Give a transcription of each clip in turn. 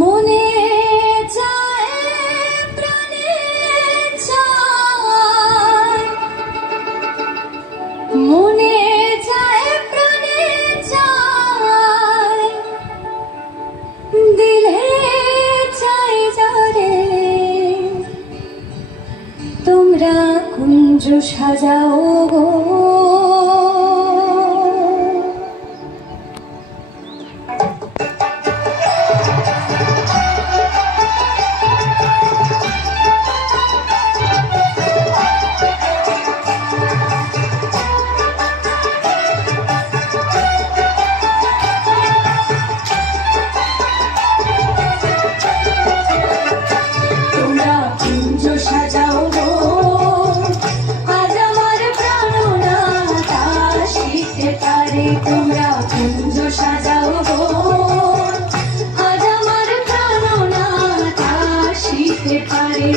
মনে চায় প্রাণে চায়, মনে চায় প্রাণে চায়, দিলে চাই যারে তোমরা কুঞ্জ সাজাও গো। তোমরা কুঞ্জ সাজাও গো, আজ আমার প্রাণনাথ আসিতে পারে।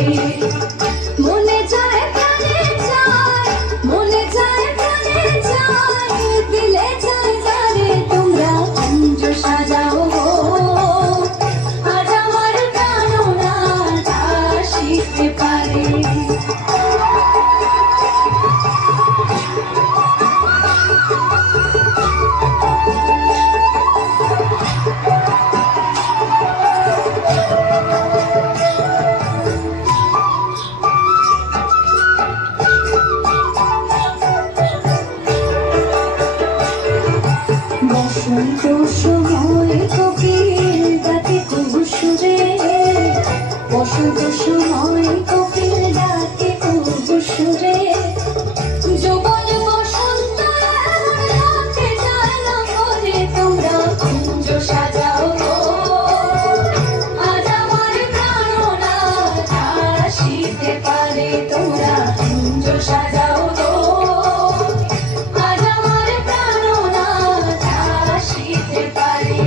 মনে চায় প্রাণে চায়, মনে চায় প্রাণে চায়, দিলে চায় যারে তোমরা কুঞ্জ সাজাও গো, আজ আমার প্রাণনাথ আসিতে পারে। বসন্ত সময় কোকিল ডাকে কুহুসুরে, বসন্ত সময় কোকিল ডাকে কুহুসুরে, যৌবন বসন্ত রাতে যায় না করে তোমরা কুঞ্জ সাজাও গো, আজ আমার প্রাণনাথ আসিতে পারে। তোমরা কুঞ্জ সাজাও গো, আজ আমার প্রাণনাথ আসিতে পারে।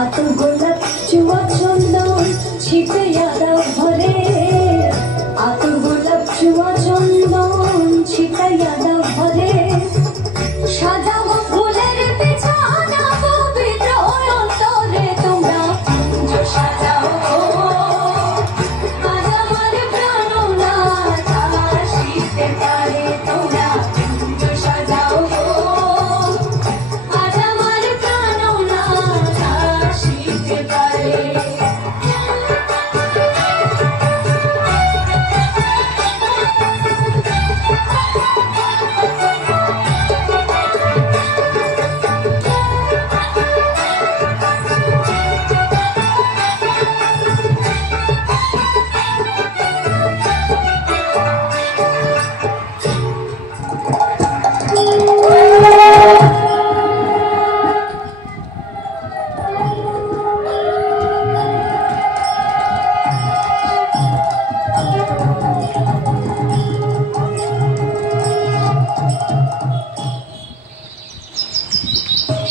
আতর গোলাপ চুয়া চন্দন ছিটাইয়া দাও ঘরে, আতর গোলাপ চুয়া চন্দন ছিটাইয়া দাও ঘরে, সাজাও ফুলের বিছানা পবিত্র অন্তরে তোমরা কুঞ্জ সাজাও গো, আজ আমার প্রাণনাথ আসিতে পারে। তোমরা কুঞ্জ সাজাও গো, আজ আমার প্রাণনাথ আসিতে পারে।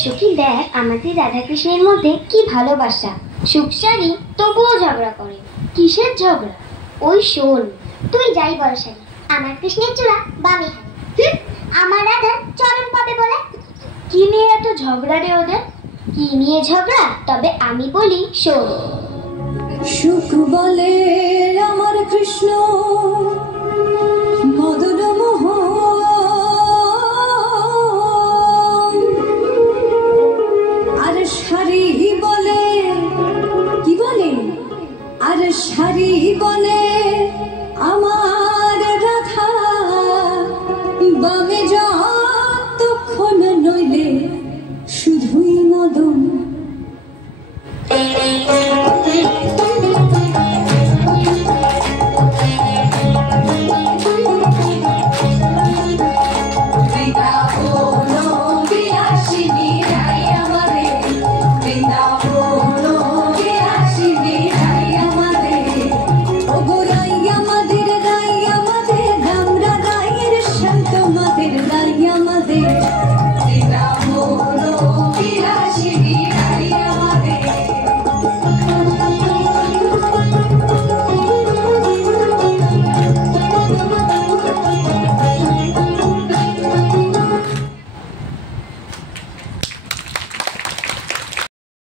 সখী দেখ, আমাদের রাধাকৃষ্ণের মধ্যে কি ভালোবাসা। সুখসারি তবুও ঝগড়া করে। কিসের ঝগড়া? ওই শোন। তুই যাই বল সারি, আমার কৃষ্ণের চূড়া বামে হাতে, আমার রাধা চরণ পাবে বলে। কি নিয়ে এত ঝগড়া রে ওদের? কি নিয়ে ঝগড়া তবে আমি বলি শোন। সুখ বলে আমার কৃষ্ণ মদন মোহন, আর সারি বলে কি বলে, আর সারি বলে আমার রাধা বামে